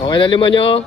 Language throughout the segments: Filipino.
Okay na lima nyo.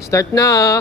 Start na.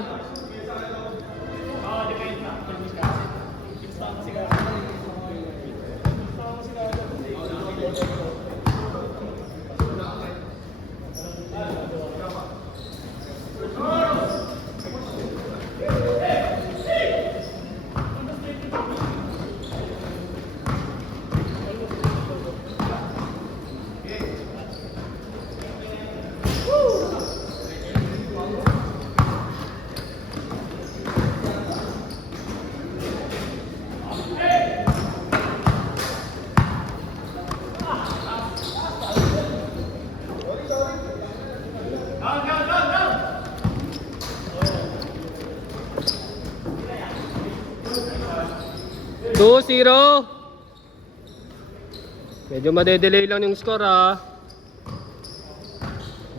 Two, 0. Medyo madedelay lang yung score ha.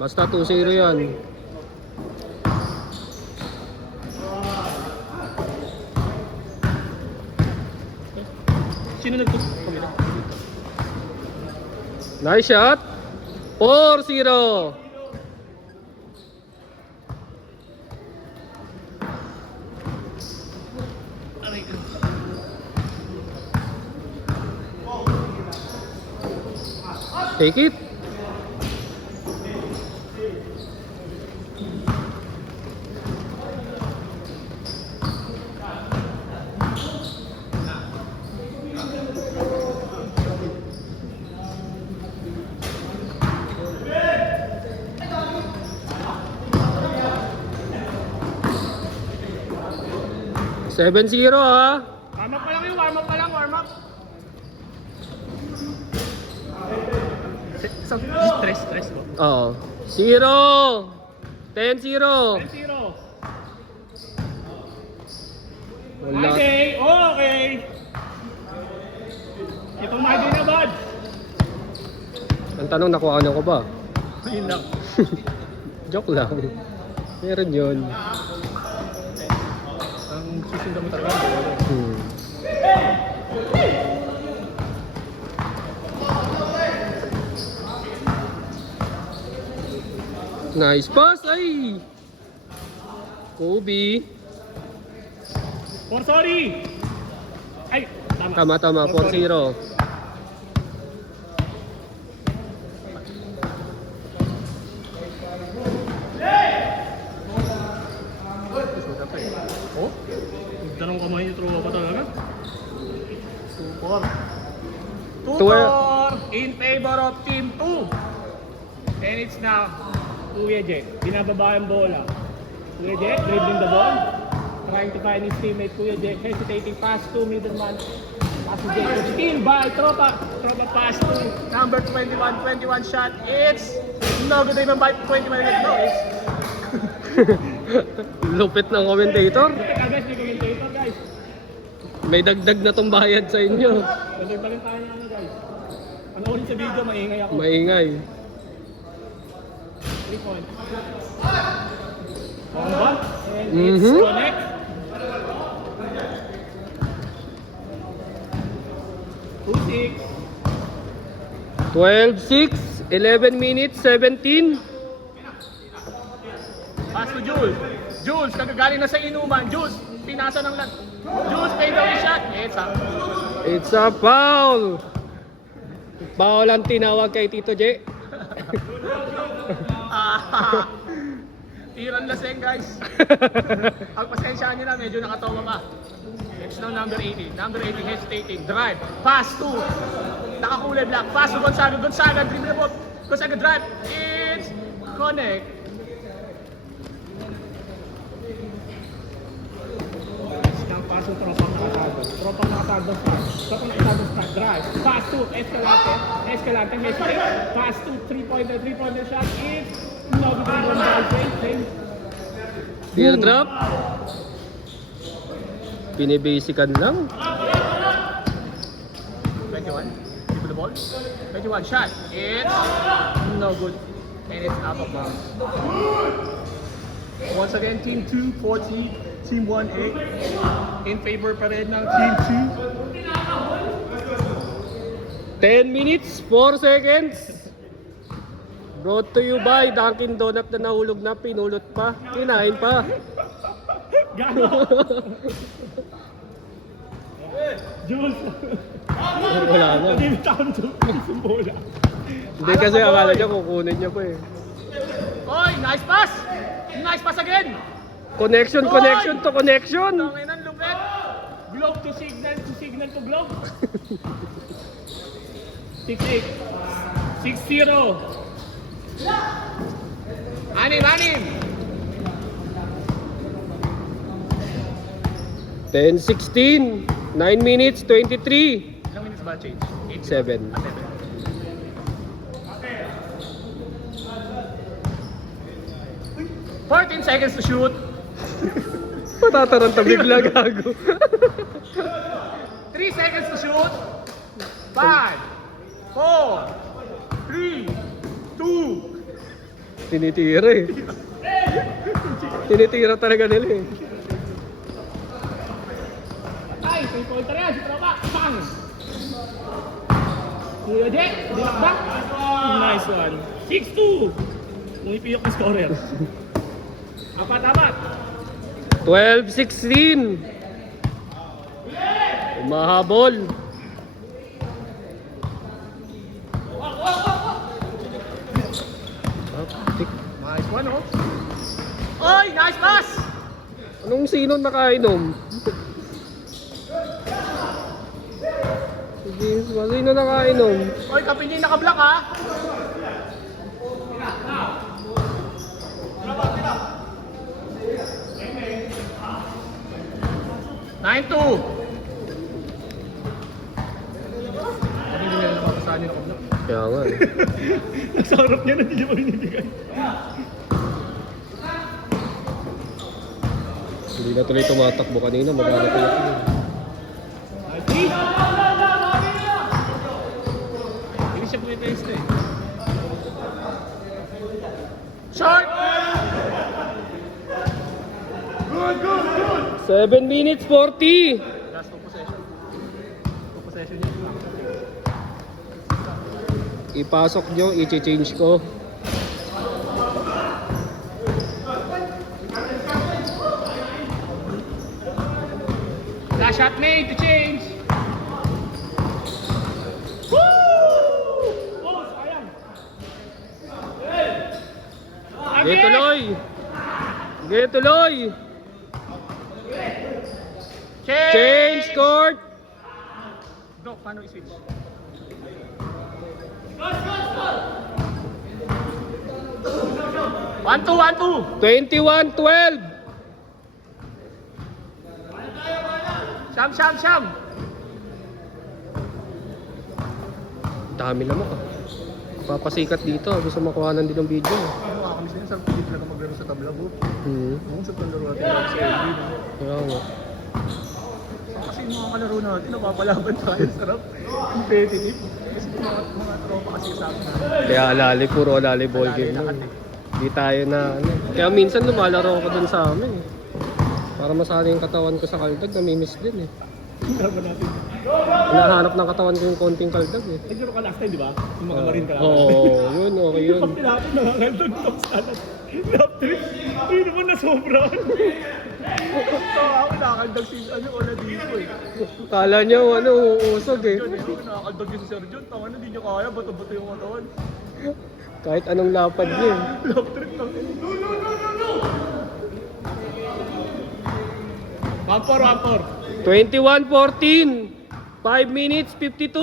Basta 2-0 yan. Sino nagtut? Nice shot. 4-0. Take it. Seven zero ha. Warm up pa lang yun, warm up pa lang, warm up. Stress mo. Oo. 0. 10-0. 10-0. Wala. Okay. Itong Madi na bad. Ang tanong, nakuha ko ba? Ayun lang. Joke lang. Meron yun. Ang susunod mo talaga. Nice pass ay. Kobe. Sorry. Ay, tama. Tama 4-0. Oh? Darang kamay niyo, throw pa talaga. 2-4 in favor of team 2. And it's now Kuya Jet. Binababa yung bola. Kuya Jet dribbling the ball. Trying to find his teammate. Kuya Jet hesitating pass to middleman. Pass to Jet. Steal by Tropa. Tropa pass to number 21. 21 shot. It's no good even by 21 minutes. No, it's Lupit ng commentator. guys, may commentator guys. May dagdag na tong bayad sa inyo. Balik tayo na guys. Panoorin sa video, maingay ako. Maingay. 3 points. Bomba. And it's connect. Two 12-6. 11 minutes, 17. Pass to Jules. Jules, kagagaling na sa inuman. Jules, pinasa ng lang. Jules, fade away shot. It's a foul. Foul ang tinawag kay Tito J. Tiran laseng guys. Ang pasensyahan nyo na, medyo nakatawa pa. It's now number 80. Number 80 hesitating. Drive. Pass to. Nakakulay black. Pass to Gonzaga. Gonzaga. Dribble the ball. Gonzaga drive. It's connect. Pass to Tropang nakatago. Tropang nakatago pass. Tropang nakatago pass. Drive. Pass to Escalante. Escalante hesitate. Pass to 3-pointer. 3-pointer shot. It's no good. Teardrop. Binibasican lang. 21. 21 shot. It's no good. And it's out of bounds. Once again, Team 2, 40. Team 1, 8. In favor pa rin ng Team 10 minutes, 4 seconds. Brought to you by Dunkin Donut na nahulog na, pinulot pa, kinain pa. 2. Gano? Jules. Wala na. Hindi taon yung bola. Hindi kasi akala niya kukunin niya pa eh. Oy, nice pass! Nice pass again! Connection to connection. Tangin ang lupet! Globe to signal to globe. 6-8. 6-0. Anim. 10-16. 9 minutes, 23. Ilang minutes ba change? 7. 14 seconds to shoot. Patataranta bigla gago. 3 seconds to shoot. 5, 4, 3, 2. Tinitira eh. Tinitira talaga nila eh. Ay, 3-pointer yan. Si Tropa. Bang! Kuya Jack, dinakdak. Nice one. 6-2. Lumipiyok yung scorer. Apat. 12-16. Umahabol. Nice one, oh. Oy, nice pass! Anong sino nakainom? Sige, sino nakainom? Oy, kapin niya yung naka-block, ha? Hindi nila napapasahan yung naka-block. Kaya nga eh. Nasa harap niya na hindi niya maninibigay. Hindi na tuloy tumatakbo kanina, maghanap ko yun. Hindi siya pumipesta eh. Short! 7 minutes 40. Last two possession. Two possession niya. Ipasok nyo, i-change ko. Last shot made to change. Woo! Oh, sayang. Sige tuloy. Sige tuloy. Change court. Dok, paano i-switch? One, two. 21-12. Sham. Dami lamok ah. Papasikat dito, gusto makuhanan din ng video. Ano nga kami sa hindi talaga maglaro sa tabla po. Kung sa laro natin lang sa LB. Kaya nga. Kasi yung mga kalaro natin, napapalaban tayo. Sarap. Competitive. Kasi mga tropa kasi sa akin. Kaya puro alali ball game lang. Di tayo na ano. Kaya minsan lumalaro ako dun sa amin eh. Para masanay yung katawan ko sa kaldag, namimiss din eh. Laban natin. Hinahanap ng katawan ko yung konting kaldag eh. Naglaro ka last time, di ba? Yung mga marine ka lang. Oo, yun, okay yun. Kapti natin, nakakaldog top salad. Lap trip. Hindi naman na sobra. So ako nakakaldog si wala dito eh. Kala niya uusog eh. Nakakaldog yung si Sir John. Tama na, hindi niya kaya. Bato-bato yung katawan. Kahit anong lapad niya eh. Lap trip lang. One-four. 21-14. 5 minutes 52.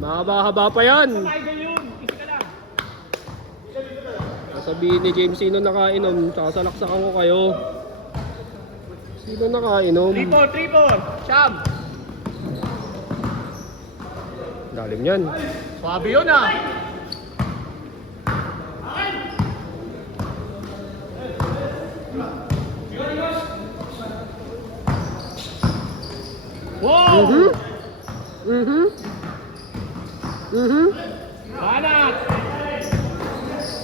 Mahaba-haba pa yan. Tiger yun. Isa ka lang. Sabihin ni James, sino nakainom? Tsaka salaksakan ko kayo. Sino nakainom? 3-4. Sham. Lalim yan. Swabe yun ah. Wow! Banat!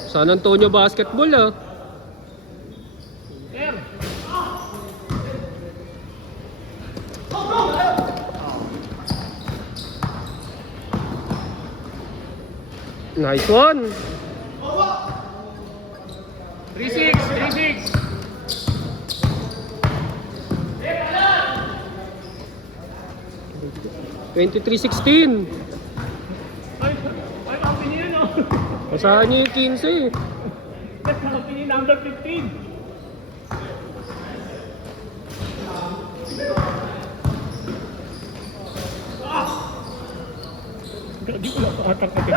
San Antonio Basketball ah. Sir! Nice one. 3-6, 3-6. 23-16. Ay, company yun, oh. Basahan niyo yung 15 eh. Company number 15. Hindi ko lang patak na 15.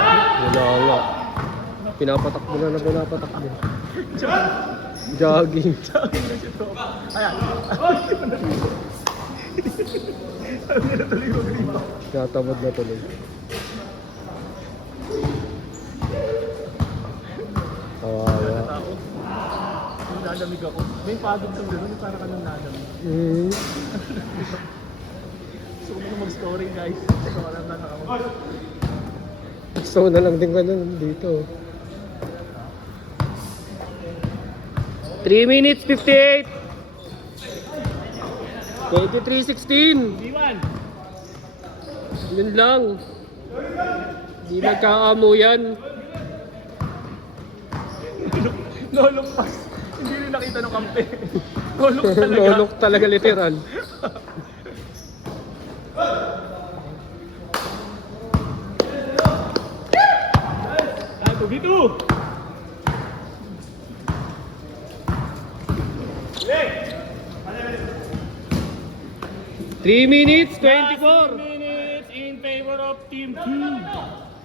Wala nga. Pinapatakbo na pinapatakbo. Jogging. Jogging na siya to. Ayan. Ay, sabi nila tuloy ko grito. Natamad na tuloy. Kawawa. Tao. Nalamig ako. May pagod kang gano'n, para ka nang nalamig. So, kung ano mag-scoring guys, ito ka lang na nakawag. Gusto ko na lang din ganun dito. 3 minutes 58. 23-16. Iwan! Yun lang. Di nagkaamo yan. Nolok pas. Hindi rin nakita ng kampe. Nolok talaga. Lolok talaga literal. Ah, 2v2! 3 minutes 24 24. minutes in favor of Team 2.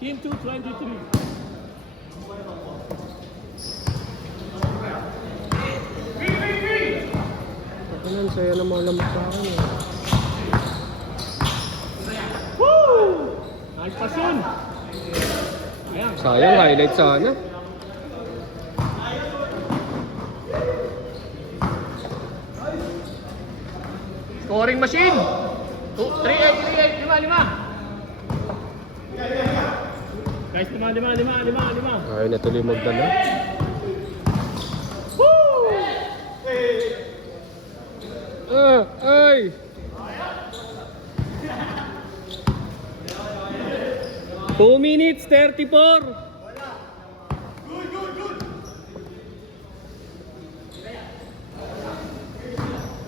Team 2, 23. Ano, saya na mga lamok sa akin eh. Woo! Nice pass yun. Ayan. Sayang, highlight sana. Scoring machine. 3-8, 5. Guys, 5. Ayaw na tuloy magdala. Woo! Ay! 2 minutes 34.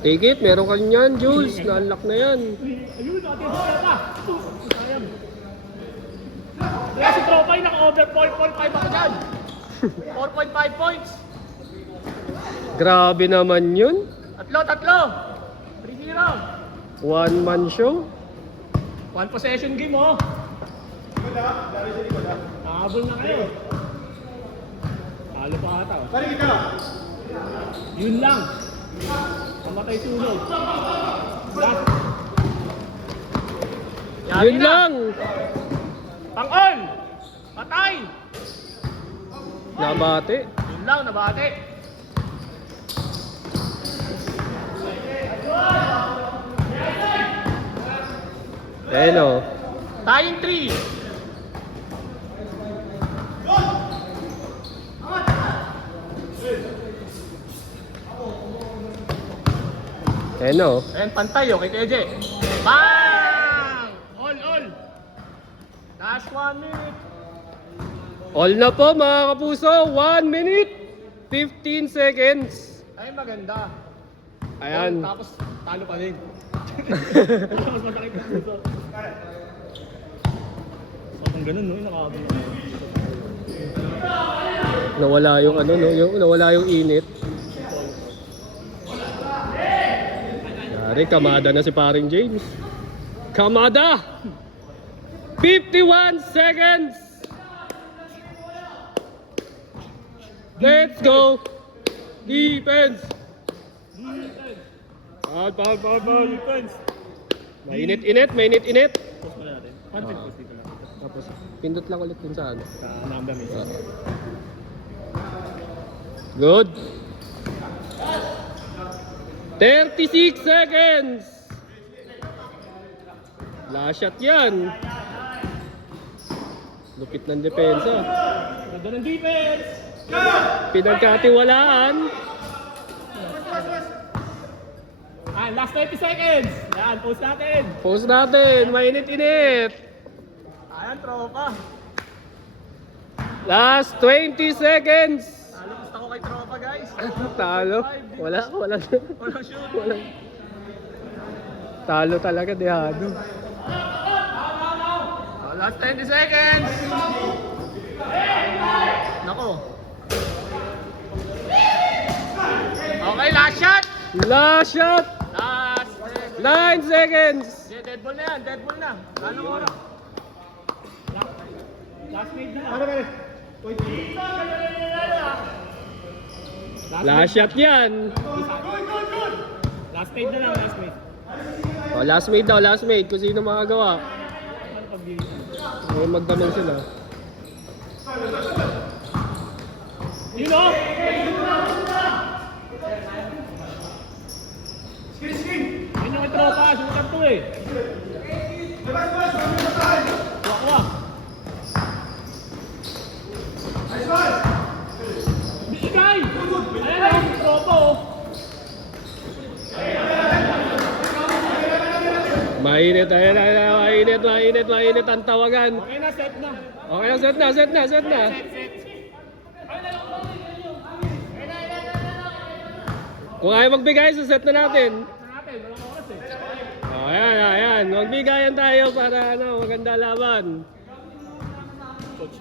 Take it, meron ka niyan, Jules. Na-unlock na yan. Ayun, nakatira pa. Sayang. Kaya si Tropay naka-over 4.5 ako dyan. 4.5 points. Grabe naman yun. Tatlo. 3-0. One man show. One possession game, oh. Nakabol na kayo. Talo pa ata, oh. Yun lang. Kamatay sunog. Last. Yun lang. Pang-on! Patay! Nabate. Yun lang, nabate. Ayan o. Tying 3. Ayan o. Ayan, pantay, oh, kay TJ. Bang! All. Last 1 minute. All na po mga kapuso. 1 minute 15 seconds. Ay, maganda. Ayan. All, tapos, talo pa din. Tapos masakit yung puso. So, kung ganun, no, nakakabot na. Nawala yung ano no, nawala yung init. Yari, kamada na si paring James. Kamada! 51 seconds! Let's go! Defense! Ball, defense. Mainit-init. Post mo na natin. Content post dito lang. Tapos, pindot lang ulit dun sa ano. Sa number mismo. Good. 36 seconds. Last shot yan. Lupit ng depensa. Ganda ng defense. Pinagkatiwalaan. Last 20 seconds. Yan, post natin. Post natin. Mainit-init. Ayan, tropa. Last 20 seconds. Gusto ko kay tropa, guys. Talo. Wala. Walang shoot. Wala. Talo talaga, dehado. Last 20 seconds. Nako. Okay, last shot. Last shot. Last. 9 seconds. Dead ball na yan, dead ball na. Anong oras? Last made na lang. Last shot yan. Last made na lang, last made. Oh, last made daw, last made. Kung sino makagawa. Ano pag-ibig? May magdamag sila. You know? Yun yung tropa, shooter to eh. Kuha. Bigay! Ayan ang tropa oh. Mainit ang tawagan. Okay na, set na. Okay, set na. Set. Kung ayaw magbigay, set na natin. Natin, walang oras eh. Oh, ayan. Magbigayan tayo para maganda laban. Coach.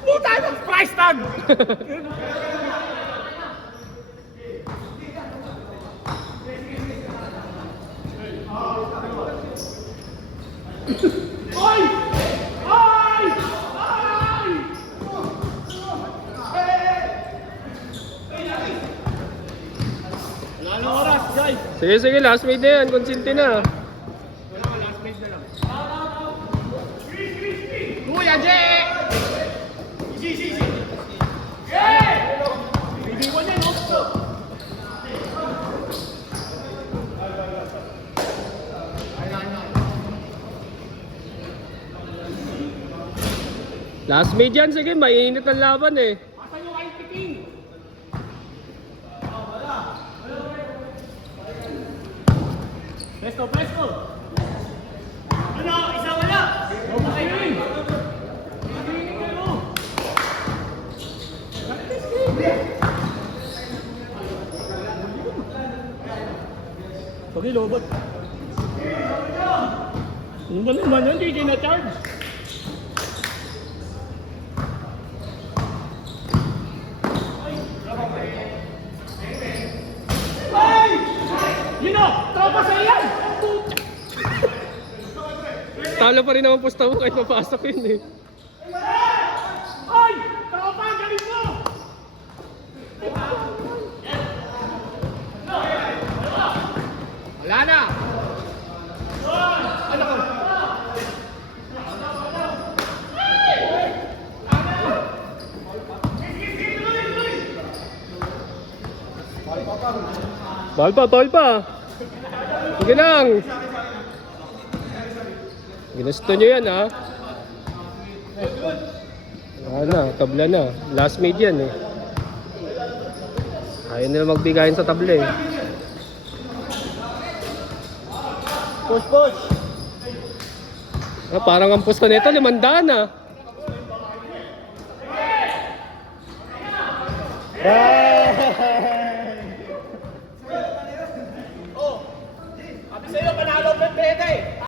Puta yung price tag! Oy! Wala nang oras, guys. Sige, last made na yan. Konsinti na. Last made na lang. Kuya Jay! Easy. Yeah! Bibiwan yan, oh. Last made yan. Sige, mainit ang laban eh. Asan yung ice picking? Presto. Ano? Isa wala. Huwag mo kayo rin. Matingin kayo. Pagi lobot. Ano ba naman yun? DJ na charge. Tropa sa iyan! Talo pa rin naman posta mo kahit mapasok yun eh. Ay! Tropa! Galing mo! Wala na! Ano ko? Tol pa. Sige lang. Ginusto nyo yan ha. Tabla na. Last made yan eh. Ayaw nila magbigayin sa tabla eh. Push! Parang ang pusta nito, 500 ah. Sabi sa'yo, panalo ng 30 eh!